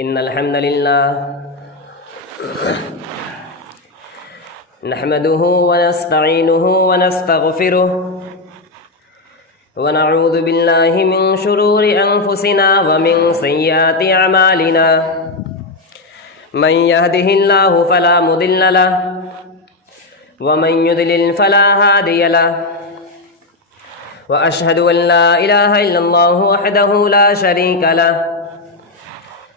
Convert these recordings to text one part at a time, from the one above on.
إن الحمد لله نحمده ونستعينه ونستغفره ونعوذ بالله من شرور أنفسنا ومن سيئات أعمالنا من يهده الله فلا مضل له ومن يضلل فلا هادي له وأشهد أن لا إله إلا الله وحده لا شريك له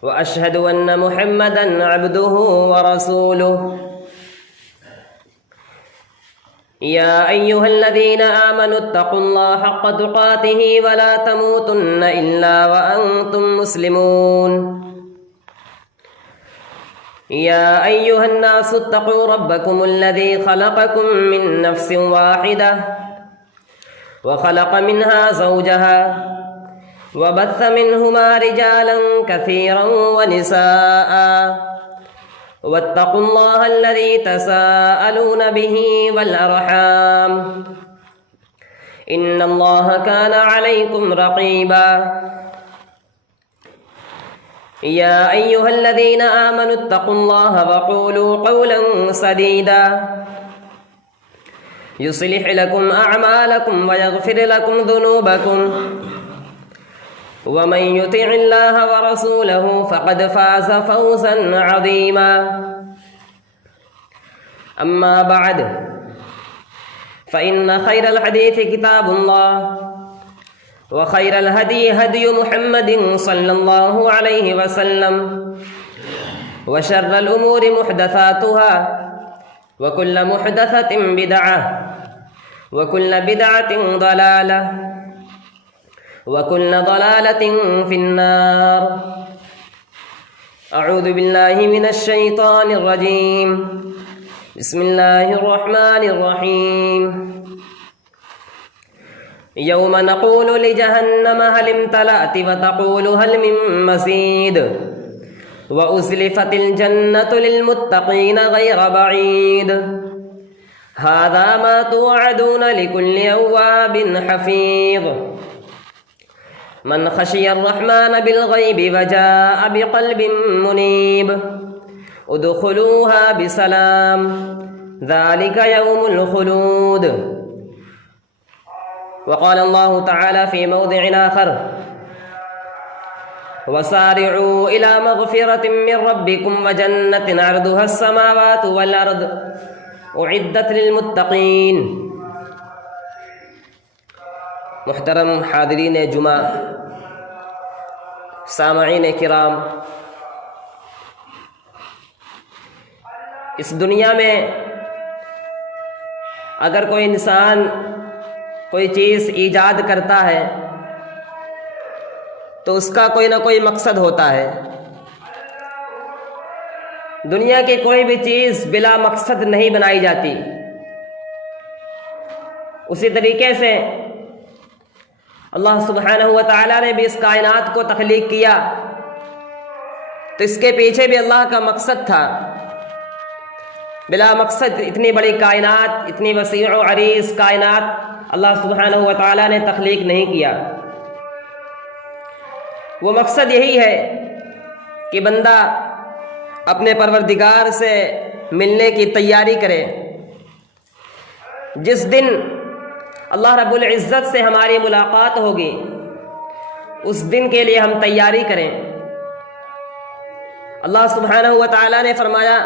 وأشهد أن محمدًا عبده ورسوله يا أيها الذين آمنوا اتقوا الله حق تقاته ولا تموتن إلا وأنتم مسلمون يا أيها الناس اتقوا ربكم الذي خلقكم من نفس واحدة وخلق منها زوجها وبث منهما رجالا كثيرا ونساء واتقوا الله الذي تساءلون به والأرحام إن الله كان عليكم رقيبا يا أيها الذين آمنوا اتقوا الله وقولوا قولا سديدا يصلح لكم أعمالكم ويغفر لكم ذنوبكم ومن يطع الله ورسوله فقد فاز فوزا عظيما أما بعد فإن خير الحديث كتاب الله وخير الهدي هدي محمد صلى الله عليه وسلم وشر الأمور محدثاتها وكل محدثة بدعة وكل بدعة ضلالة وكل ضلالة في النار أعوذ بالله من الشيطان الرجيم بسم الله الرحمن الرحيم يوم نقول لجهنم هل امتلأت وتقول هل من مزيد وأزلفت الجنة للمتقين غير بعيد هذا ما توعدون لكل أواب حفيظ من خشي الرحمن بالغيب وجاء بقلب منيب ادخلوها بسلام ذلك يوم الخلود. وقال الله تعالى في موضع آخر وسارعوا إلى مغفرة من ربكم وجنة عرضها السماوات والأرض أعدت للمتقين. محترم حاضرین جمعہ، سامعین کرام، اس دنیا میں اگر کوئی انسان کوئی چیز ایجاد کرتا ہے تو اس کا کوئی نہ کوئی مقصد ہوتا ہے. دنیا کی کوئی بھی چیز بلا مقصد نہیں بنائی جاتی. اسی طریقے سے اللہ سبحانہ و تعالیٰ نے بھی اس کائنات کو تخلیق کیا تو اس کے پیچھے بھی اللہ کا مقصد تھا. بلا مقصد اتنی بڑی کائنات، اتنی وسیع و عریض کائنات اللہ سبحانہ و تعالیٰ نے تخلیق نہیں کیا. وہ مقصد یہی ہے کہ بندہ اپنے پروردگار سے ملنے کی تیاری کرے. جس دن اللہ رب العزت سے ہماری ملاقات ہوگی اس دن کے لیے ہم تیاری کریں. اللہ سبحانہ و تعالیٰ نے فرمایا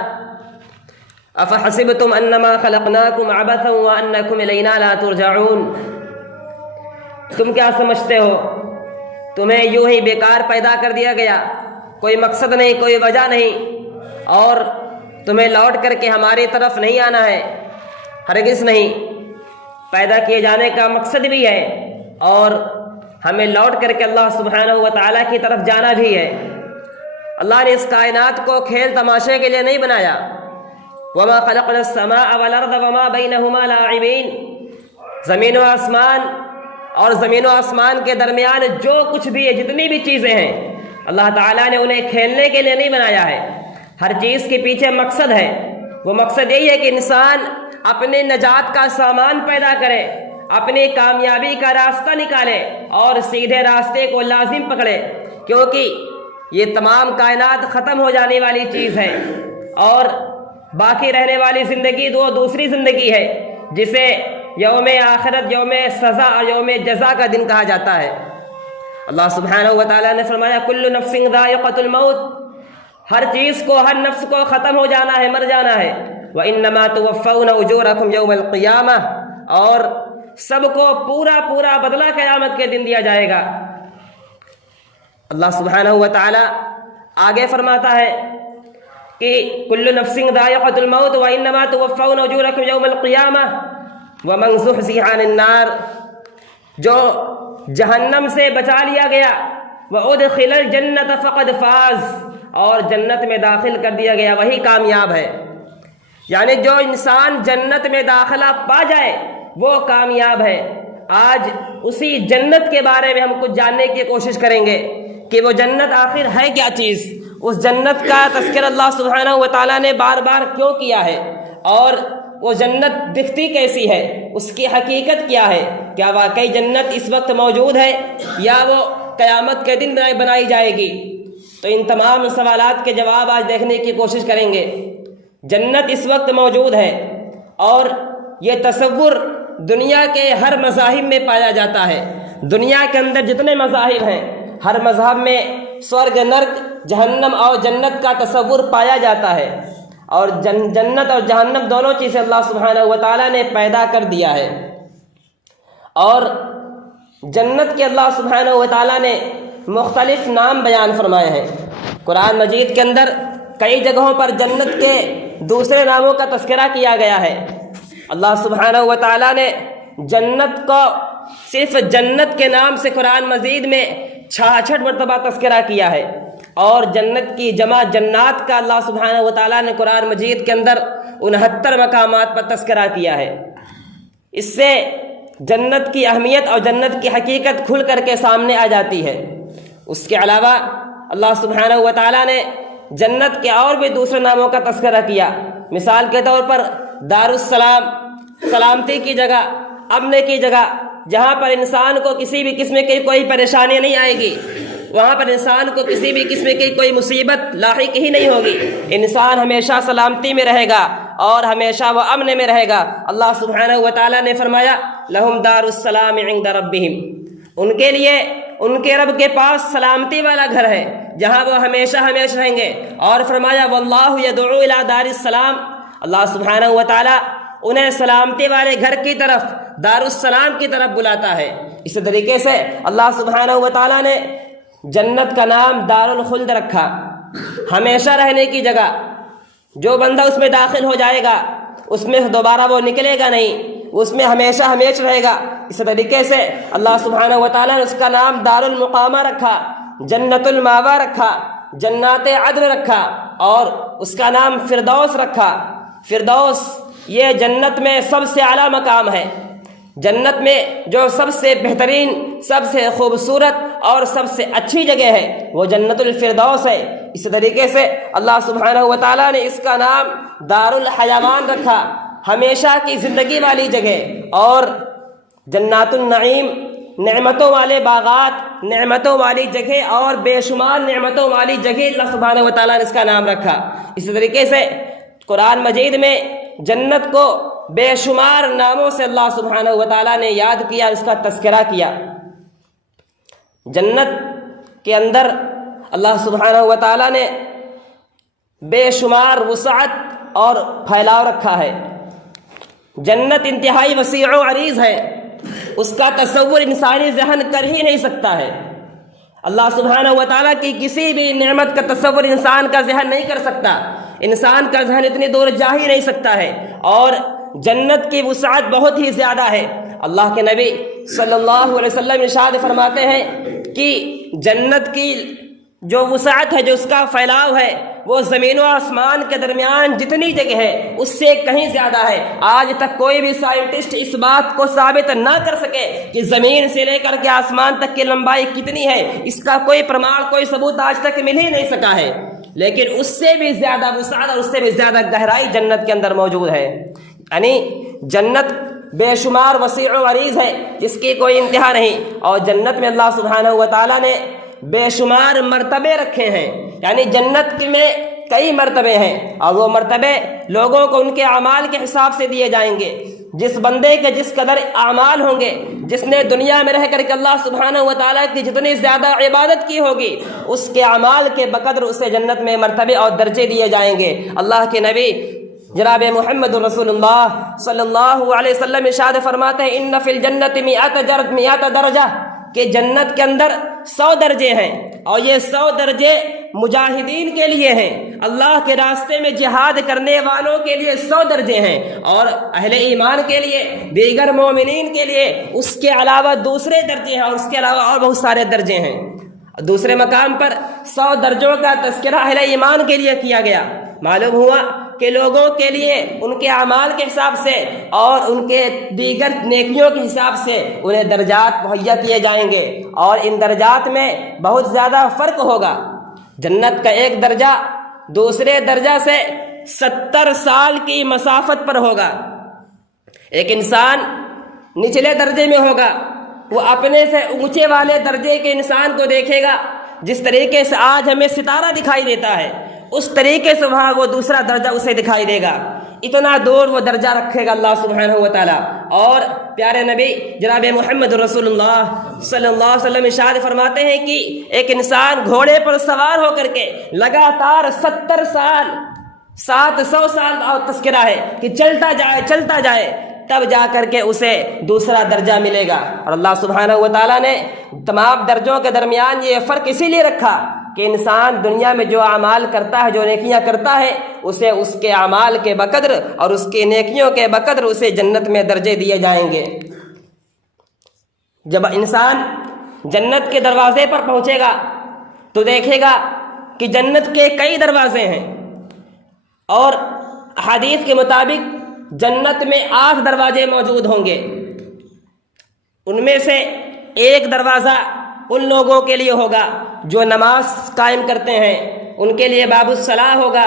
افحسبتم انما خلقناکم عبثا وانکم الینا لا ترجعون. تم کیا سمجھتے ہو تمہیں یوں ہی بیکار پیدا کر دیا گیا، کوئی مقصد نہیں، کوئی وجہ نہیں، اور تمہیں لوٹ کر کے ہماری طرف نہیں آنا ہے؟ ہرگز نہیں. پیدا کیے جانے کا مقصد بھی ہے اور ہمیں لوٹ کر کے اللہ سبحانہ و تعالیٰ کی طرف جانا بھی ہے. اللہ نے اس کائنات کو کھیل تماشے کے لیے نہیں بنایا. وما خلقنا السماء والارض وما بینہما لاعبین. زمین و آسمان اور زمین و آسمان کے درمیان جو کچھ بھی ہے، جتنی بھی چیزیں ہیں، اللہ تعالیٰ نے انہیں کھیلنے کے لیے نہیں بنایا ہے. ہر چیز کے پیچھے مقصد ہے. وہ مقصد یہی ہے کہ انسان اپنے نجات کا سامان پیدا کرے، اپنی کامیابی کا راستہ نکالے اور سیدھے راستے کو لازم پکڑے. کیونکہ یہ تمام کائنات ختم ہو جانے والی چیز ہے، اور باقی رہنے والی زندگی وہ دوسری زندگی ہے جسے یوم آخرت، یوم سزا اور یوم جزا کا دن کہا جاتا ہے۔ اللہ سبحانہ و تعالیٰ نے فرمایا کل نفس ذائقۃ الموت، ہر چیز کو، ہر نفس کو ختم ہو جانا ہے، مر جانا ہے۔ وَإِنَّمَا تُوَفَّوْنَ أُجُورَكُمْ يَوْمَ الْقِيَامَةِ، اور سب کو پورا بدلہ قیامت کے دن دیا جائے گا۔ اللہ سبحانہ و تعالیٰ آگے فرماتا ہے کہ کل نفس ذائقۃ الموت وَإِنَّمَا تُوَفَّوْنَ أُجُورَكُمْ يَوْمَ الْقِيَامَةِ وَمَنْ زُحْزِحَ عَنِ النَّارِ، جو جہنم سے بچا لیا گیا، وَأُدْخِلَ الْجَنَّةَ فَقَدْ فَازَ، اور جنت میں داخل کر دیا گیا وہی کامیاب ہے۔ یعنی جو انسان جنت میں داخلہ پا جائے وہ کامیاب ہے۔ آج اسی جنت کے بارے میں ہم کچھ جاننے کی کوشش کریں گے کہ وہ جنت آخر ہے کیا چیز، اس جنت کا تذکر اللہ سبحانہ و تعالیٰ نے بار بار کیوں کیا ہے، اور وہ جنت دکھتی کیسی ہے، اس کی حقیقت کیا ہے، کیا واقعی جنت اس وقت موجود ہے یا وہ قیامت کے دن بنائی جائے گی؟ تو ان تمام سوالات کے جواب آج دیکھنے کی کوشش کریں گے۔ جنت اس وقت موجود ہے، اور یہ تصور دنیا کے ہر مذاہب میں پایا جاتا ہے۔ دنیا کے اندر جتنے مذاہب ہیں، ہر مذہب میں سورگ، نرک، جہنم اور جنت کا تصور پایا جاتا ہے، اور جنت اور جہنم دونوں چیزیں اللہ سبحانہ و تعالیٰ نے پیدا کر دیا ہے۔ اور جنت کے اللہ سبحانہ و تعالیٰ نے مختلف نام بیان فرمائے ہیں۔ قرآن مجید کے اندر کئی جگہوں پر جنت کے دوسرے ناموں کا تذکرہ کیا گیا ہے۔ اللہ سبحانہ و تعالیٰ نے جنت کو صرف جنت کے نام سے قرآن مجید میں 66 مرتبہ تذکرہ کیا ہے، اور جنت کی جمع جنات کا اللہ سبحانہ و تعالیٰ نے قرآن مجید کے اندر 69 مقامات پر تذکرہ کیا ہے۔ اس سے جنت کی اہمیت اور جنت کی حقیقت کھل کر کے سامنے آ جاتی ہے۔ اس کے علاوہ اللہ سبحانہ و تعالیٰ نے جنت کے اور بھی دوسرے ناموں کا تذکرہ کیا۔ مثال کے طور پر دار السلام، سلامتی کی جگہ، امن کی جگہ، جہاں پر انسان کو کسی بھی قسم کی کوئی پریشانی نہیں آئے گی، وہاں پر انسان کو کسی بھی قسم کی کوئی مصیبت لاحق ہی نہیں ہوگی، انسان ہمیشہ سلامتی میں رہے گا اور ہمیشہ وہ امن میں رہے گا۔ اللہ سبحانہ و تعالیٰ نے فرمایا لہم دار السلام عند ربہم، ان کے لیے ان کے رب کے پاس سلامتی والا گھر ہے جہاں وہ ہمیشہ رہیں گے۔ اور فرمایا واللہ یدعو الی دار السلام، اللہ سبحانہ و تعالیٰ انہیں سلامتی والے گھر کی طرف، دار السلام کی طرف بلاتا ہے۔ اسی طریقے سے اللہ سبحانہ و تعالیٰ نے جنت کا نام دار الخلد رکھا، ہمیشہ رہنے کی جگہ۔ جو بندہ اس میں داخل ہو جائے گا اس میں دوبارہ وہ نکلے گا نہیں، اس میں ہمیشہ رہے گا۔ اسی طریقے سے اللہ سبحانہ و تعالیٰ نے اس کا نام دار المقامہ رکھا، جنت الماوا رکھا، جنات عدن رکھا، اور اس کا نام فردوس رکھا۔ فردوس یہ جنت میں سب سے اعلیٰ مقام ہے۔ جنت میں جو سب سے بہترین، سب سے خوبصورت اور سب سے اچھی جگہ ہے وہ جنت الفردوس ہے۔ اسی طریقے سے اللہ سبحانہ و تعالیٰ نے اس کا نام دار الحیوان رکھا، ہمیشہ کی زندگی والی جگہ۔ اور جنات النعیم، نعمتوں والے باغات، نعمتوں والی جگہ اور بے شمار نعمتوں والی جگہ اللہ سبحانہ و تعالیٰ نے اس کا نام رکھا۔ اسی طریقے سے قرآن مجید میں جنت کو بے شمار ناموں سے اللہ سبحانہ و تعالیٰ نے یاد کیا، اس کا تذکرہ کیا۔ جنت کے اندر اللہ سبحانہ و تعالیٰ نے بے شمار وسعت اور پھیلاؤ رکھا ہے۔ جنت انتہائی وسیع و عریض ہے، اس کا تصور انسانی ذہن کر ہی نہیں سکتا ہے۔ اللہ سبحانہ و تعالیٰ کی کسی بھی نعمت کا تصور انسان کا ذہن نہیں کر سکتا، انسان کا ذہن اتنی دور جا ہی نہیں سکتا ہے۔ اور جنت کی وسعت بہت ہی زیادہ ہے۔ اللہ کے نبی صلی اللہ علیہ وسلم ارشاد فرماتے ہیں کہ جنت کی جو وسعت ہے، جو اس کا پھیلاؤ ہے، وہ زمین و آسمان کے درمیان جتنی جگہ ہے اس سے کہیں زیادہ ہے۔ آج تک کوئی بھی سائنٹسٹ اس بات کو ثابت نہ کر سکے کہ زمین سے لے کر کے آسمان تک کی لمبائی کتنی ہے، اس کا کوئی پرمان، کوئی ثبوت آج تک مل ہی نہیں سکا ہے۔ لیکن اس سے بھی زیادہ وسعت اور اس سے بھی زیادہ گہرائی جنت کے اندر موجود ہے۔ یعنی جنت بے شمار وسیع و عریض ہے جس کی کوئی انتہا نہیں۔ اور جنت میں اللہ سبحانہ و تعالیٰ نے بے شمار مرتبے رکھے ہیں، یعنی جنت میں کئی مرتبے ہیں، اور وہ مرتبے لوگوں کو ان کے اعمال کے حساب سے دیے جائیں گے۔ جس بندے کے جس قدر اعمال ہوں گے، جس نے دنیا میں رہ کر کے اللہ سبحانہ و تعالیٰ کی جتنی زیادہ عبادت کی ہوگی، اس کے اعمال کے بقدر اسے جنت میں مرتبے اور درجے دیے جائیں گے۔ اللہ کے نبی جناب محمد رسول اللہ صلی اللہ علیہ وسلم ارشاد فرماتے ہیں ان فی الجنت مئات درجہ، کہ جنت کے اندر 100 درجے ہیں، اور یہ 100 درجے مجاہدین کے لیے ہیں، اللہ کے راستے میں جہاد کرنے والوں کے لیے 100 درجے ہیں، اور اہل ایمان کے لیے، دیگر مومنین کے لیے اس کے علاوہ دوسرے درجے ہیں، اور اس کے علاوہ اور بہت سارے درجے ہیں۔ دوسرے مقام پر 100 درجوں کا تذکرہ اہل ایمان کے لیے کیا گیا۔ معلوم ہوا کہ لوگوں کے لیے ان کے اعمال کے حساب سے اور ان کے دیگر نیکیوں کے حساب سے انہیں درجات مہیا کیے جائیں گے، اور ان درجات میں بہت زیادہ فرق ہوگا۔ جنت کا ایک درجہ دوسرے درجہ سے 70 سال کی مسافت پر ہوگا۔ ایک انسان نچلے درجے میں ہوگا، وہ اپنے سے اونچے والے درجے کے انسان کو دیکھے گا، جس طریقے سے آج ہمیں ستارہ دکھائی دیتا ہے، اس طریقے سے وہاں وہ دوسرا درجہ اسے دکھائی دے گا۔ اتنا دور وہ درجہ رکھے گا اللہ سبحانہ و تعالیٰ۔ اور پیارے نبی جناب محمد رسول اللہ صلی اللہ علیہ وسلم ارشاد فرماتے ہیں کہ ایک انسان گھوڑے پر سوار ہو کر کے لگاتار 70 سال 700 سال اور تذکرہ ہے کہ چلتا جائے تب جا کر کے اسے دوسرا درجہ ملے گا۔ اور اللہ سبحانہ و تعالیٰ نے تمام درجوں کے درمیان یہ فرق اسی لیے رکھا کہ انسان دنیا میں جو اعمال کرتا ہے، جو نیکیاں کرتا ہے، اسے اس کے اعمال کے بقدر اور اس کی نیکیوں کے بقدر اسے جنت میں درجے دیے جائیں گے۔ جب انسان جنت کے دروازے پر پہنچے گا تو دیکھے گا کہ جنت کے کئی دروازے ہیں، اور حدیث کے مطابق جنت میں 8 دروازے موجود ہوں گے۔ ان میں سے ایک دروازہ ان لوگوں کے لیے ہوگا جو نماز قائم کرتے ہیں، ان کے لیے باب الصلاح ہوگا۔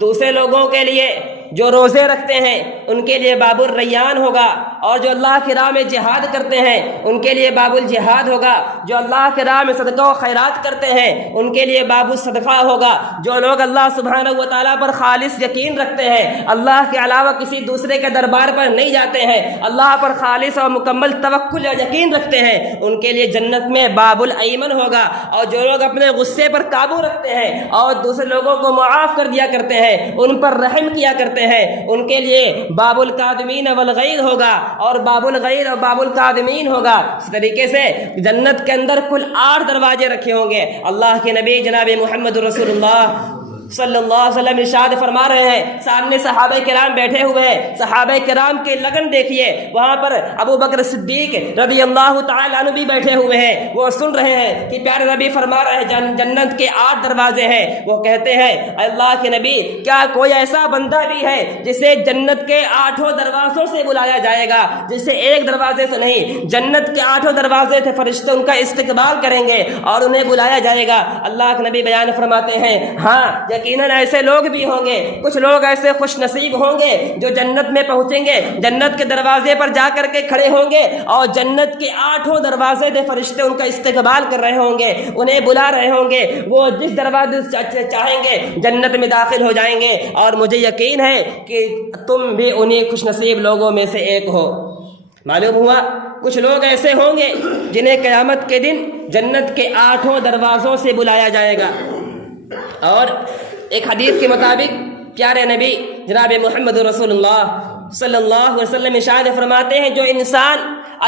دوسرے لوگوں کے لیے جو روزے رکھتے ہیں ان کے لیے باب الریان ہوگا، اور جو اللہ کی راہ میں جہاد کرتے ہیں ان کے لیے باب الجہاد ہوگا، جو اللہ کی راہ میں صدقہ و خیرات کرتے ہیں ان کے لیے باب الصدقہ ہوگا، جو لوگ اللہ سبحانہ و تعالیٰ پر خالص یقین رکھتے ہیں، اللہ کے علاوہ کسی دوسرے کے دربار پر نہیں جاتے ہیں، اللہ پر خالص اور مکمل توکل اور یقین رکھتے ہیں، ان کے لیے جنت میں باب الایمن ہوگا۔ اور جو لوگ اپنے غصے پر قابو رکھتے ہیں اور دوسرے لوگوں کو معاف کر دیا کرتے ہیں، ان پر رحم کیا کرتے ہیں، ان کے لیے باب الکاظمین والغیظ ہوگا، اور باب الغیظ اور باب الکاظمین ہوگا۔ اس طریقے سے جنت کے اندر کل 8 دروازے رکھے ہوں گے۔ اللہ کے نبی جناب محمد رسول اللہ صلی اللہ علیہ وسلم ارشاد فرما رہے ہیں، سامنے صحابہ کرام بیٹھے ہوئے ہیں، صحابہ کرام کی لگن دیکھیے، وہاں پر ابو بکر صدیق رضی اللہ تعالیٰ عنہ بھی بیٹھے ہوئے ہیں، وہ سن رہے ہیں کہ پیارے نبی فرما رہے ہیں جنت کے 8 دروازے ہیں۔ وہ کہتے ہیں اللہ کے نبی کیا کوئی ایسا بندہ بھی ہے جسے جنت کے 8 دروازوں سے بلایا جائے گا، جسے ایک دروازے سے نہیں، جنت کے 8 دروازے سے فرشتے ان کا استقبال کریں گے اور انہیں بلایا جائے گا؟ اللہ کے نبی بیان فرماتے ہیں ہاں یقیناً ایسے لوگ بھی ہوں گے، کچھ لوگ ایسے خوش نصیب ہوں گے جو جنت میں پہنچیں گے، جنت کے دروازے پر جا کر کے کھڑے ہوں گے، اور جنت کے 8 دروازے سے فرشتے ان کا استقبال کر رہے ہوں گے، انہیں بلا رہے ہوں گے، وہ جس دروازے سے چاہیں گے جنت میں داخل ہو جائیں گے۔ اور مجھے یقین ہے کہ تم بھی انہیں خوش نصیب لوگوں میں سے ایک ہو۔ معلوم ہوا کچھ لوگ ایسے ہوں گے جنہیں قیامت کے دن جنت کے 8 دروازوں سے بلایا جائے گا۔ اور ایک حدیث کے مطابق پیارے نبی جناب محمد رسول اللہ صلی اللہ علیہ وسلم ارشاد فرماتے ہیں جو انسان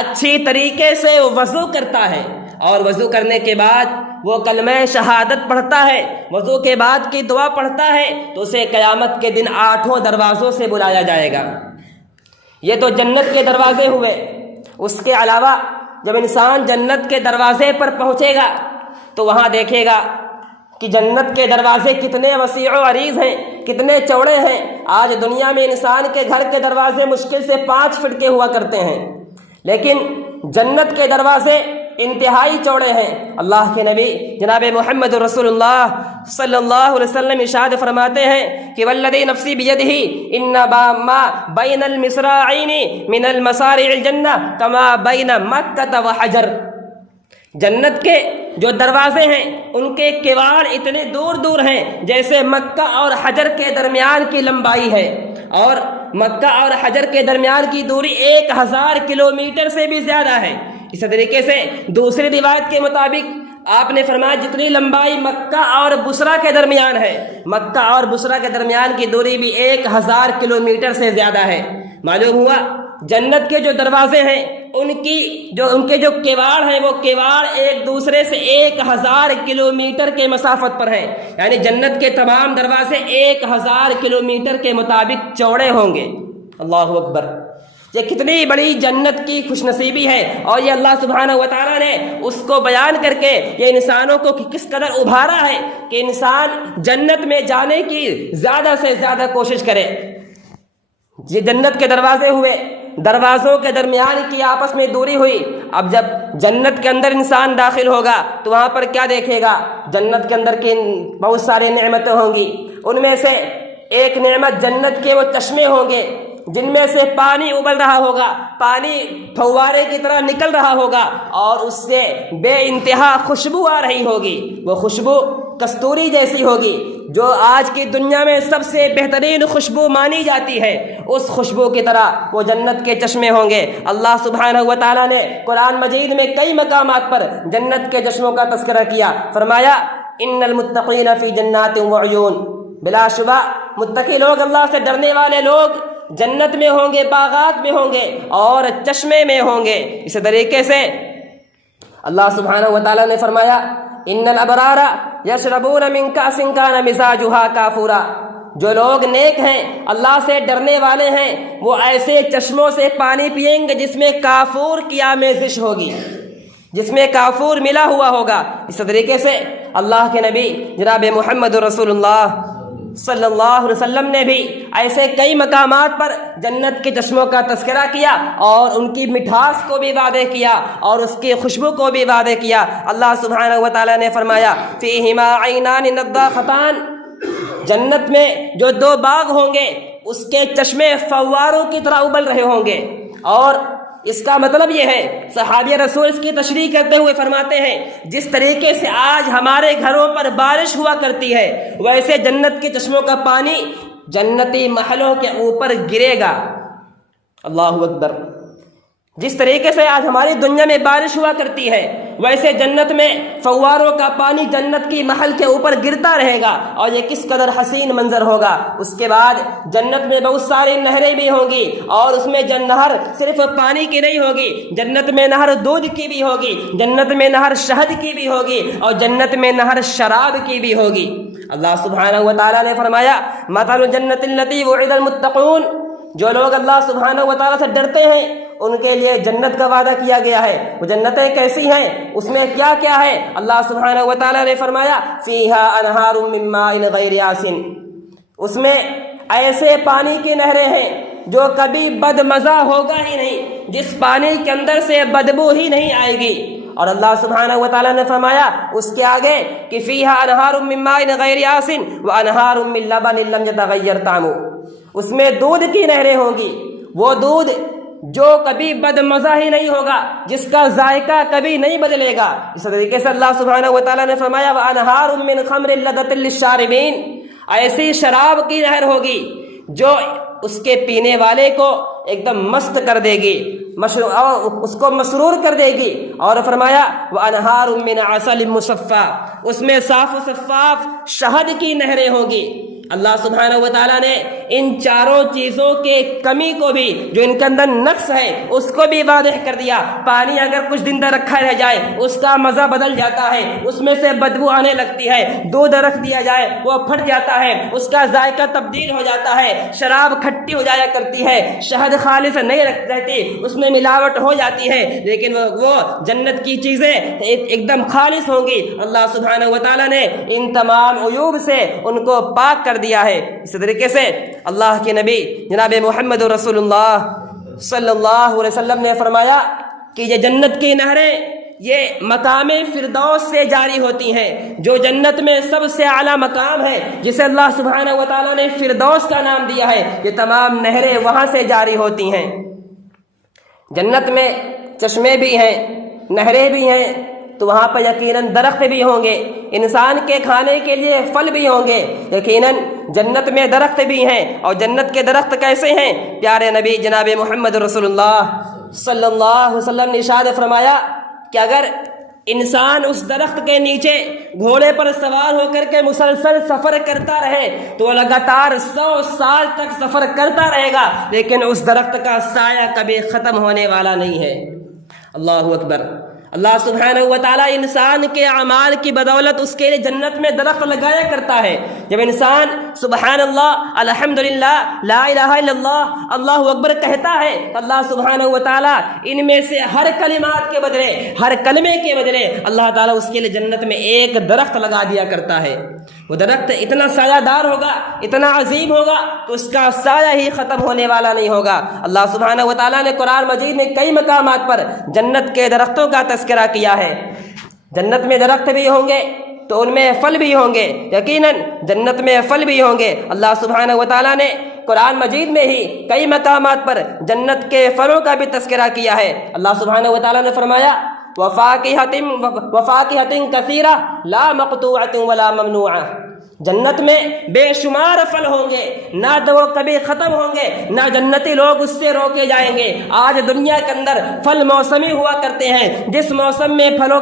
اچھی طریقے سے وضو کرتا ہے اور وضو کرنے کے بعد وہ کلمہ شہادت پڑھتا ہے، وضو کے بعد کی دعا پڑھتا ہے، تو اسے قیامت کے دن 8 دروازوں سے بلایا جائے گا۔ یہ تو جنت کے دروازے ہوئے۔ اس کے علاوہ جب انسان جنت کے دروازے پر پہنچے گا تو وہاں دیکھے گا کہ جنت کے دروازے کتنے وسیع و عریض ہیں، کتنے چوڑے ہیں۔ آج دنیا میں انسان کے گھر کے دروازے مشکل سے 5 فٹ کے ہوا کرتے ہیں، لیکن جنت کے دروازے انتہائی چوڑے ہیں۔ اللہ کے نبی جناب محمد رسول اللہ صلی اللہ علیہ وسلم ارشاد فرماتے ہیں کہ والذی نفسی بیدہ ان ما بین المصراعین من المصارع الجنہ کما بین مکہ و حجر، جنت کے جو دروازے ہیں ان کے کواڑ اتنے دور دور ہیں جیسے مکہ اور حجر کے درمیان کی لمبائی ہے، اور مکہ اور حجر کے درمیان کی دوری 1000 کلومیٹر سے بھی زیادہ ہے۔ اسی طریقے سے دوسری روایت کے مطابق آپ نے فرمایا جتنی لمبائی مکہ اور بصرہ کے درمیان ہے، مکہ اور بصرہ کے درمیان کی دوری بھی 1000 کلومیٹر سے زیادہ ہے۔ معلوم ہوا جنت کے جو دروازے ہیں ان کے جو کواڑ ہیں وہ کواڑ ایک دوسرے سے 1000 کلومیٹر کے مسافت پر ہیں، یعنی جنت کے تمام دروازے 1000 کلومیٹر کے مطابق چوڑے ہوں گے۔ اللہ اکبر! یہ کتنی بڑی جنت کی خوش نصیبی ہے، اور یہ اللہ سبحانہ و تعالیٰ نے اس کو بیان کر کے یہ انسانوں کو کس قدر ابھارا ہے کہ انسان جنت میں جانے کی زیادہ سے زیادہ کوشش کرے۔ یہ جنت کے دروازے ہوئے، دروازوں کے درمیان کی آپس میں دوری ہوئی۔ اب جب جنت کے اندر انسان داخل ہوگا تو وہاں پر کیا دیکھے گا؟ جنت کے اندر کی بہت ساری نعمتیں ہوں گی، ان میں سے ایک نعمت جنت کے وہ چشمے ہوں گے جن میں سے پانی ابل رہا ہوگا، پانی پھوارے کی طرح نکل رہا ہوگا، اور اس سے بے انتہا خوشبو آ رہی ہوگی۔ وہ خوشبو کستوری جیسی ہوگی، جو آج کی دنیا میں سب سے بہترین خوشبو مانی جاتی ہے، اس خوشبو کی طرح وہ جنت کے چشمے ہوں گے۔ اللہ سبحانہ و تعالیٰ نے قرآن مجید میں کئی مقامات پر جنت کے چشموں کا تذکرہ کیا، فرمایا ان المتقین فی جنات وعیون، بلا شبہ متقی لوگ، اللہ سے ڈرنے والے لوگ جنت میں ہوں گے، باغات میں ہوں گے اور چشمے میں ہوں گے۔ اسی طریقے سے اللہ سبحانہ و تعالیٰ نے فرمایا ان الابرار یشربون من کأس کان مزاجها کافورا، جو لوگ نیک ہیں، اللہ سے ڈرنے والے ہیں، وہ ایسے چشموں سے پانی پیئیں گے جس میں کافور کی آمیزش ہوگی، جس میں کافور ملا ہوا ہوگا۔ اسی طریقے سے اللہ کے نبی جناب محمد رسول اللہ صلی اللہ علیہ وسلم نے بھی ایسے کئی مقامات پر جنت کے چشموں کا تذکرہ کیا، اور ان کی مٹھاس کو بھی واضح کیا، اور اس کی خوشبو کو بھی واضح کیا۔ اللہ سبحانہ و تعالیٰ نے فرمایا فیہما عینان نضاختان، جنت میں جو 2 باغ ہوں گے اس کے چشمے فواروں کی طرح ابل رہے ہوں گے، اور اس کا مطلب یہ ہے، صحابہ رسول اس کی تشریح کرتے ہوئے فرماتے ہیں جس طریقے سے آج ہمارے گھروں پر بارش ہوا کرتی ہے، ویسے جنت کے چشموں کا پانی جنتی محلوں کے اوپر گرے گا۔ اللہ اکبر! جس طریقے سے آج ہماری دنیا میں بارش ہوا کرتی ہے، ویسے جنت میں فواروں کا پانی جنت کی محل کے اوپر گرتا رہے گا، اور یہ کس قدر حسین منظر ہوگا۔ اس کے بعد جنت میں بہت ساری نہریں بھی ہوں گی، اور اس میں نہر صرف پانی کی نہیں ہوگی، جنت میں نہر دودھ کی بھی ہوگی، جنت میں نہر شہد کی بھی ہوگی، اور جنت میں نہر شراب کی بھی ہوگی۔ اللہ سبحانہ و تعالیٰ نے فرمایا مثل الجنت التي وعد المتقون، جو لوگ اللہ سبحانہ و تعالیٰ سے ڈرتے ہیں ان کے لیے جنت کا وعدہ کیا گیا ہے۔ وہ جنتیں کیسی ہیں، اس میں کیا کیا ہے؟ اللہ سبحانہ و تعالیٰ نے فرمایا فیہا انہار من ماء غیر آسن، اس میں ایسے پانی کی نہریں ہیں جو کبھی بدمزہ ہوگا ہی نہیں، جس پانی کے اندر سے بدبو ہی نہیں آئے گی۔ اور اللہ سبحانہ و تعالیٰ نے فرمایا اس کے آگے کہ فیہا انہار من ماء غیر آسن وانہار من لبن لم یتغیر طعمہ، اس میں دودھ کی نہریں ہوں گی، وہ دودھ جو کبھی بدمزہ ہی نہیں ہوگا، جس کا ذائقہ کبھی نہیں بدلے گا۔ اس طریقے سے اللہ سبحانہ و تعالیٰ نے فرمایا وانہار من خمر لذۃ للشاربین، ایسی شراب کی نہر ہوگی جو اس کے پینے والے کو ایک دم مست کر دے گی، اس کو مسرور کر دے گی۔ اور فرمایا وانہار من عسل مصفی، اس میں صاف و شفاف شہد کی نہریں ہوں گی۔ اللہ سبحانہ و تعالیٰ نے ان چاروں چیزوں کے کمی کو بھی، جو ان کے اندر نقص ہے، اس کو بھی واضح کر دیا۔ پانی اگر کچھ دن تک رکھا رہ جائے اس کا مزہ بدل جاتا ہے، اس میں سے بدبو آنے لگتی ہے۔ دودھ رکھ دیا جائے وہ پھٹ جاتا ہے، اس کا ذائقہ تبدیل ہو جاتا ہے۔ شراب کھٹی ہو جایا کرتی ہے، شہد خالص نہیں رہتی، اس میں ملاوٹ ہو جاتی ہے، لیکن وہ جنت کی چیزیں ایک دم خالص ہوں گی۔ اللہ سبحانہ و تعالیٰ نے ان تمام عیوب سے ان کو پاک کر دیا ہے۔ اسی طریقے سے اللہ کے نبی جناب محمد رسول اللہ صلی اللہ علیہ وسلم نے فرمایا کہ یہ جنت کی نہریں یہ مقام فردوس سے جاری ہوتی ہیں، جو جنت میں سب سے اعلیٰ مقام ہے، جسے اللہ سبحانہ و تعالیٰ نے فردوس کا نام دیا ہے، یہ تمام نہریں وہاں سے جاری ہوتی ہیں۔ جنت میں چشمے بھی ہیں، نہریں بھی ہیں، تو وہاں پر یقیناً درخت بھی ہوں گے، انسان کے کھانے کے لیے پھل بھی ہوں گے۔ یقیناً جنت میں درخت بھی ہیں، اور جنت کے درخت کیسے ہیں؟ پیارے نبی جناب محمد رسول اللہ صلی اللہ علیہ وسلم نے ارشاد فرمایا کہ اگر انسان اس درخت کے نیچے گھوڑے پر سوار ہو کر کے مسلسل سفر کرتا رہے تو وہ لگاتار 100 سال تک سفر کرتا رہے گا، لیکن اس درخت کا سایہ کبھی ختم ہونے والا نہیں ہے۔ اللہ اکبر۔ اللہ سبحانہ و تعالیٰ انسان کے اعمال کی بدولت اس کے لیے جنت میں درخت لگایا کرتا ہے۔ جب انسان سبحان اللہ، الحمدللہ، لا الہ الا اللہ، اللہ اکبر کہتا ہے، اللہ سبحانہ و تعالیٰ ان میں سے ہر کلمات کے بدلے، ہر کلمے کے بدلے اللہ تعالیٰ اس کے لیے جنت میں ایک درخت لگا دیا کرتا ہے۔ وہ درخت اتنا سایہ دار ہوگا، اتنا عظیم ہوگا کہ اس کا سایہ ہی ختم ہونے والا نہیں ہوگا۔ اللہ سبحانہ و تعالیٰ نے قرآن مجید میں کئی مقامات پر جنت کے درختوں کا تذکرہ کیا ہے۔ جنت میں درخت بھی ہوں گے تو ان میں پھل بھی ہوں گے، یقیناً جنت میں پھل بھی ہوں گے۔ اللہ سبحانہ و تعالیٰ نے قرآن مجید میں ہی کئی مقامات پر جنت کے پھلوں کا بھی تذکرہ کیا ہے۔ اللہ سبحانہ و تعالیٰ نے فرمایا وَفَاكِهَةٍ كَثِيرَةٍ لَا مَقْطُوعَةٍ وَلَا مَمْنُوعَةٍ۔ جنت میں بے شمار پھل ہوں گے، نہ تو وہ کبھی ختم ہوں گے، نہ جنتی لوگ اس سے روکے جائیں گے۔ آج دنیا کے اندر پھل موسمی ہوا کرتے ہیں، جس موسم میں پھلوں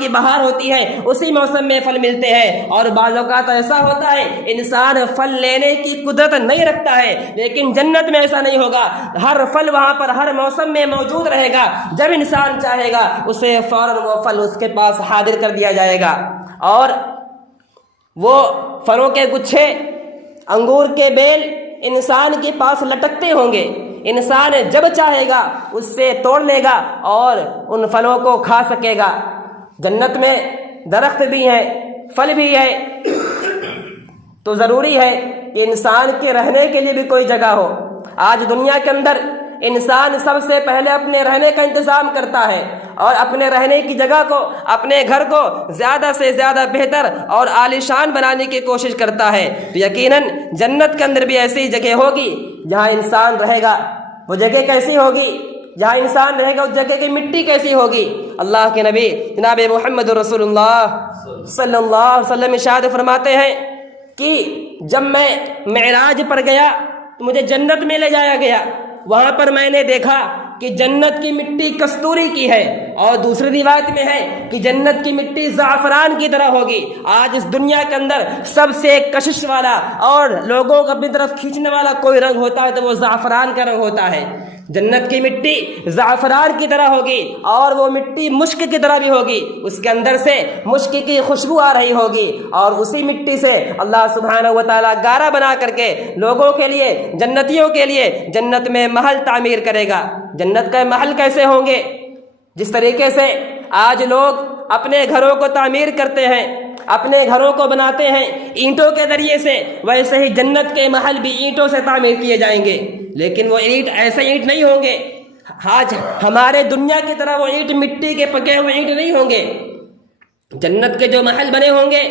کی بہار ہوتی ہے اسی موسم میں پھل ملتے ہیں، اور بعض اوقات ایسا ہوتا ہے انسان پھل لینے کی قدرت نہیں رکھتا ہے، لیکن جنت میں ایسا نہیں ہوگا۔ ہر پھل وہاں پر ہر موسم میں موجود رہے گا، جب انسان چاہے گا اسے فوراً وہ پھل اس کے پاس حاضر کر دیا جائے گا، اور وہ پھلوں کے گچھے، انگور کے بیل انسان کے پاس لٹکتے ہوں گے، انسان جب چاہے گا اس سے توڑ لے گا اور ان پھلوں کو کھا سکے گا۔ جنت میں درخت بھی ہیں، پھل بھی ہے، تو ضروری ہے کہ انسان کے رہنے کے لیے بھی کوئی جگہ ہو۔ آج دنیا کے اندر انسان سب سے پہلے اپنے رہنے کا انتظام کرتا ہے، اور اپنے رہنے کی جگہ کو، اپنے گھر کو زیادہ سے زیادہ بہتر اور عالیشان بنانے کی کوشش کرتا ہے۔ تو یقیناً جنت کے اندر بھی ایسی جگہ ہوگی جہاں انسان رہے گا۔ وہ جگہ کیسی ہوگی؟ جہاں انسان رہے گا اس جگہ کی مٹی کیسی ہوگی؟ اللہ کے نبی جناب محمد رسول اللہ صلی اللہ علیہ وسلم ارشاد فرماتے ہیں کہ جب میں معراج پر گیا تو مجھے جنت میں لے جایا گیا، وہاں پر میں نے دیکھا کہ جنت کی مٹی کستوری کی ہے، اور دوسری روایت میں ہے کہ جنت کی مٹی زعفران کی طرح ہوگی۔ آج اس دنیا کے اندر سب سے کشش والا اور لوگوں کو اپنی طرف کھینچنے والا کوئی رنگ ہوتا ہے تو وہ زعفران کا رنگ ہوتا ہے۔ جنت کی مٹی زعفران کی طرح ہوگی، اور وہ مٹی مشک کی طرح بھی ہوگی، اس کے اندر سے مشک کی خوشبو آ رہی ہوگی، اور اسی مٹی سے اللہ سبحانہ و تعالیٰ گارا بنا کر کے لوگوں کے لیے، جنتیوں کے لیے جنت میں محل تعمیر کرے گا۔ جنت کے محل کیسے ہوں گے؟ جس طریقے سے آج لوگ اپنے گھروں کو تعمیر کرتے ہیں، اپنے گھروں کو بناتے ہیں اینٹوں کے ذریعے سے، ویسے ہی جنت کے محل بھی اینٹوں سے تعمیر کیے جائیں گے، لیکن وہ اینٹ ایسے اینٹ نہیں ہوں گے آج ہمارے دنیا کی طرح، وہ اینٹ مٹی کے پکے ہوئے اینٹ نہیں ہوں گے۔ جنت کے جو محل بنے ہوں گے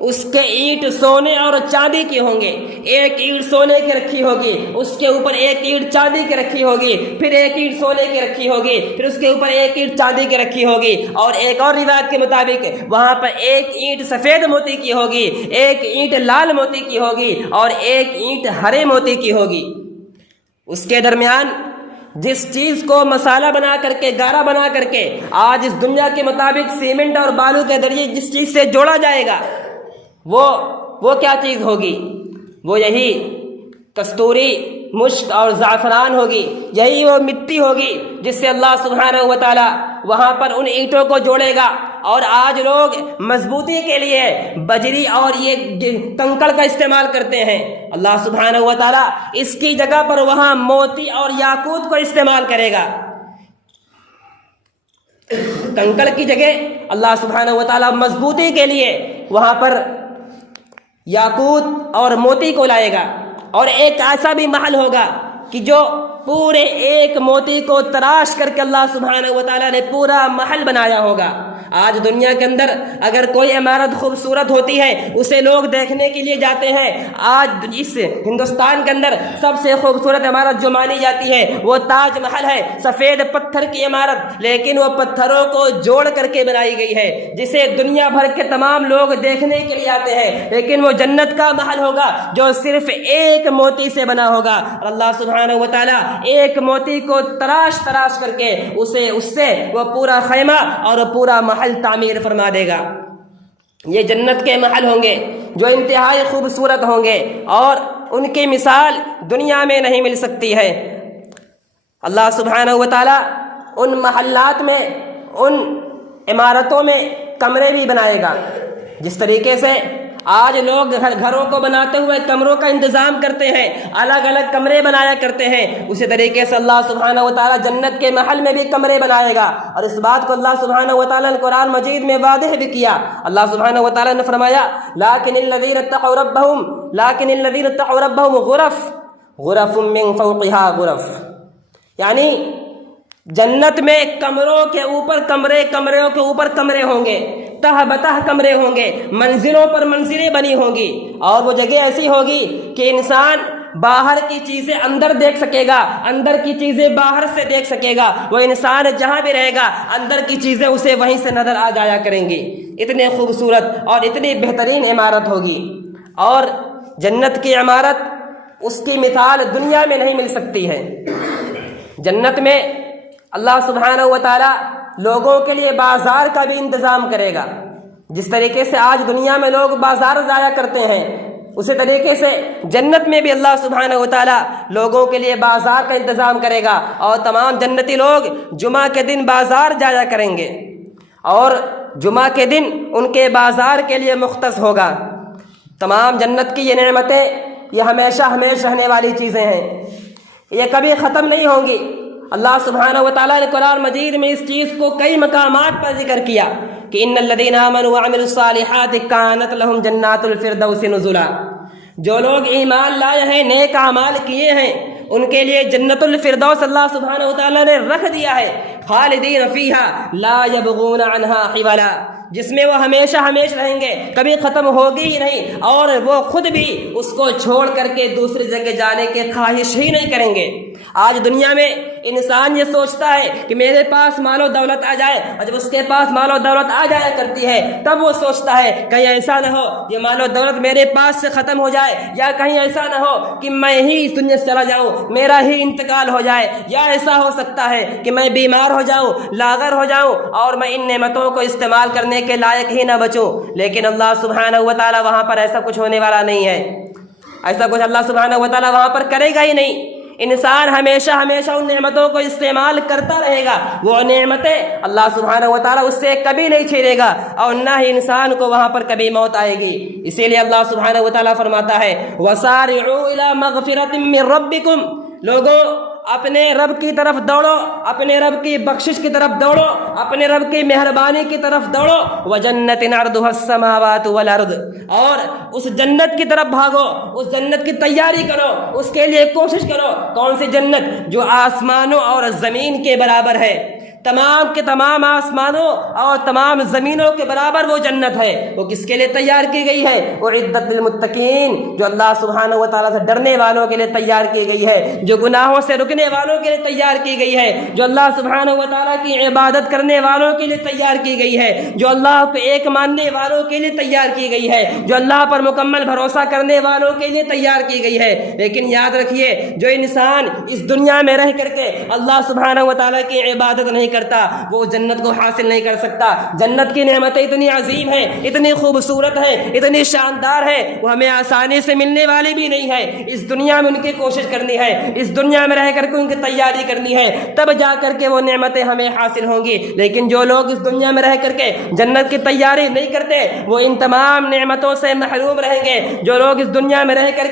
اس کے اینٹ سونے اور چاندی کی ہوں گے، ایک اینٹ سونے کی رکھی ہوگی، اس کے اوپر ایک اینٹ چاندی کی رکھی ہوگی، پھر ایک اینٹ سونے کی رکھی ہوگی، پھر اس کے اوپر ایک اینٹ چاندی کی رکھی ہوگی، اور ایک اور روایت کے مطابق وہاں پر ایک اینٹ سفید موتی کی ہوگی، ایک اینٹ لال موتی کی ہوگی، اور ایک اینٹ ہرے موتی کی ہوگی۔ اس کے درمیان جس چیز کو مسالہ بنا کر کے، گارا بنا کر کے آج اس دنیا کے مطابق سیمنٹ اور بالو کے ذریعے جس چیز سے جوڑا جائے گا، وہ کیا چیز ہوگی؟ وہ یہی کستوری، مشک اور زعفران ہوگی، یہی وہ مٹی ہوگی جس سے اللہ سبحانہ و تعالی وہاں پر ان اینٹوں کو جوڑے گا۔ اور آج لوگ مضبوطی کے لیے بجری اور یہ کنکڑ کا استعمال کرتے ہیں، اللہ سبحانہ و تعالی اس کی جگہ پر وہاں موتی اور یاقوت کو استعمال کرے گا۔ کنکڑ کی جگہ اللہ سبحانہ و تعالی مضبوطی کے لیے وہاں پر یاقوت اور موتی کو لائے گا، اور ایک ایسا بھی محل ہوگا کہ جو پورے ایک موتی کو تراش کر کے اللہ سبحانہ و تعالیٰ نے پورا محل بنایا ہوگا۔ آج دنیا کے اندر اگر کوئی عمارت خوبصورت ہوتی ہے اسے لوگ دیکھنے کے لیے جاتے ہیں۔ آج اس ہندوستان کے اندر سب سے خوبصورت عمارت جو مانی جاتی ہے وہ تاج محل ہے، سفید پتھر کی عمارت، لیکن وہ پتھروں کو جوڑ کر کے بنائی گئی ہے، جسے دنیا بھر کے تمام لوگ دیکھنے کے لیے آتے ہیں۔ لیکن وہ جنت کا محل ہوگا جو صرف ایک موتی سے بنا ہوگا، اور اللہ سبحانہ و تعالیٰ ایک موتی کو تراش کر کے اس سے وہ پورا خیمہ اور پورا محل تعمیر فرما دے گا۔ یہ جنت کے محل ہوں گے جو انتہائی خوبصورت ہوں گے اور ان کی مثال دنیا میں نہیں مل سکتی ہے۔ اللہ سبحانہ و تعالیٰ ان محلات میں، ان عمارتوں میں کمرے بھی بنائے گا۔ جس طریقے سے آج لوگ گھروں کو بناتے ہوئے کمروں کا انتظام کرتے ہیں، الگ الگ کمرے بنایا کرتے ہیں، اسی طریقے سے اللہ سبحانہ و تعالیٰ جنت کے محل میں بھی کمرے بنائے گا۔ اور اس بات کو اللہ سبحانہ و تعالیٰ نے قرآن مجید میں واضح بھی کیا۔ اللہ سبحانہ و تعالیٰ نے فرمایا لیکن الذین اتقوا ربهم غرف من فوقها غرف، یعنی جنت میں کمروں کے اوپر کمرے، کمروں کے اوپر کمرے ہوں گے، تہ بتہ کمرے ہوں گے، منزلوں پر منزلیں بنی ہوں گی، اور وہ جگہ ایسی ہوگی کہ انسان باہر کی چیزیں اندر دیکھ سکے گا، اندر کی چیزیں باہر سے دیکھ سکے گا۔ وہ انسان جہاں بھی رہے گا اندر کی چیزیں اسے وہیں سے نظر آ جایا کریں گی۔ اتنے خوبصورت اور اتنی بہترین عمارت ہوگی، اور جنت کی عمارت اس کی مثال دنیا میں نہیں مل سکتی ہے۔ جنت میں اللہ سبحانہ و تعالیٰ لوگوں کے لیے بازار کا بھی انتظام کرے گا۔ جس طریقے سے آج دنیا میں لوگ بازار جایا کرتے ہیں، اسی طریقے سے جنت میں بھی اللہ سبحانہ و تعالیٰ لوگوں کے لیے بازار کا انتظام کرے گا، اور تمام جنتی لوگ جمعہ کے دن بازار جایا کریں گے، اور جمعہ کے دن ان کے بازار کے لیے مختص ہوگا۔ تمام جنت کی یہ نعمتیں یہ ہمیشہ رہنے والی چیزیں ہیں، یہ کبھی ختم نہیں ہوں گی۔ اللہ سبحانہ و تعالیٰ نے قرآن مجید میں اس چیز کو کئی مقامات پر ذکر کیا کہ ان الذین آمنوا وعملوا الصالحات کانت لہم جنات الفردوس نزلا، جو لوگ ایمان لائے ہیں، نیک اعمال کیے ہیں، ان کے لیے جنت الفردوس اللہ سبحانہ و تعالیٰ نے رکھ دیا ہے، خالدین فیہا لا یبغون عنہا حولا، جس میں وہ ہمیشہ رہیں گے، کبھی ختم ہوگی ہی نہیں، اور وہ خود بھی اس کو چھوڑ کر کے دوسری جگہ جانے کی خواہش ہی نہیں کریں گے۔ آج دنیا میں انسان یہ سوچتا ہے کہ میرے پاس مال و دولت آ جائے، اور جب اس کے پاس مال و دولت آ جایا کرتی ہے تب وہ سوچتا ہے کہیں ایسا نہ ہو یہ مال و دولت میرے پاس سے ختم ہو جائے، یا کہیں ایسا نہ ہو کہ میں ہی اس دنیا سے چلا جاؤں، میرا ہی انتقال ہو جائے، یا ایسا ہو سکتا ہے کہ میں بیمار ہو جاؤں، لاغر ہو جاؤں، اور میں ان نعمتوں کو استعمال کرنے کے لائق ہی نہ بچوں۔ لیکن اللہ سبحانہ و تعالیٰ وہاں پر ایسا کچھ ہونے والا نہیں ہے، ایسا کچھ اللہ سبحانہ و تعالیٰ وہاں پر کرے گا ہی نہیں۔ انسان ہمیشہ ان نعمتوں کو استعمال کرتا رہے گا، وہ نعمتیں اللہ سبحانہ و تعالیٰ اس سے کبھی نہیں چھینے گا، اور نہ ہی انسان کو وہاں پر کبھی موت آئے گی۔ اسی لیے اللہ سبحانہ و تعالیٰ فرماتا ہے وَسَارِعُوا إِلَىٰ مَغْفِرَةٍ مِّن رَبِّكُمْ، لوگوں اپنے رب کی طرف دوڑو، اپنے رب کی بخشش کی طرف دوڑو، اپنے رب کی مہربانی کی طرف دوڑو، وَجَنَّةٍ عَرْضُهَا السَّمَاوَاتُ وَالْأَرْضُ، اور اس جنت کی طرف بھاگو، اس جنت کی تیاری کرو، اس کے لیے کوشش کرو۔ کون سی جنت؟ جو آسمانوں اور زمین کے برابر ہے، تمام کے تمام آسمانوں اور تمام زمینوں کے برابر وہ جنت ہے۔ وہ کس کے لیے تیار کی گئی ہے؟ اعدت للمتقین، جو اللہ سبحانہ و تعالیٰ سے ڈرنے والوں کے لیے تیار کی گئی ہے، جو گناہوں سے رکنے والوں کے لیے تیار کی گئی ہے، جو اللہ سبحانہ و تعالیٰ کی عبادت کرنے والوں کے لیے تیار کی گئی ہے، جو اللہ کو ایک ماننے والوں کے لیے تیار کی گئی ہے، جو اللہ پر مکمل بھروسہ کرنے والوں کے لیے تیار کی گئی ہے۔ لیکن یاد رکھیے، جو انسان اس دنیا میں رہ کر کے اللہ سبحانہ و تعالیٰ کی عبادت نہیں کرتا وہ جنت کو حاصل نہیں کر سکتا۔ جنت کی نعمتیں اتنی عظیم ہیں، اتنی خوبصورت ہیں، اتنی شاندار ہیں، وہ ہمیں آسانی سے ملنے والی بھی نہیں ہے۔ اس دنیا میں ان کی کوشش کرنی ہے، اس دنیا میں رہ کر کے ان کی تیاری کرنی ہے، تب جا کر کے وہ نعمتیں ہمیں حاصل ہوں گی۔ لیکن جو لوگ اس دنیا میں رہ کر کے جنت کی تیاری نہیں کرتے وہ ان تمام نعمتوں سے محروم رہیں گے۔ جو لوگ اس دنیا میں رہ کر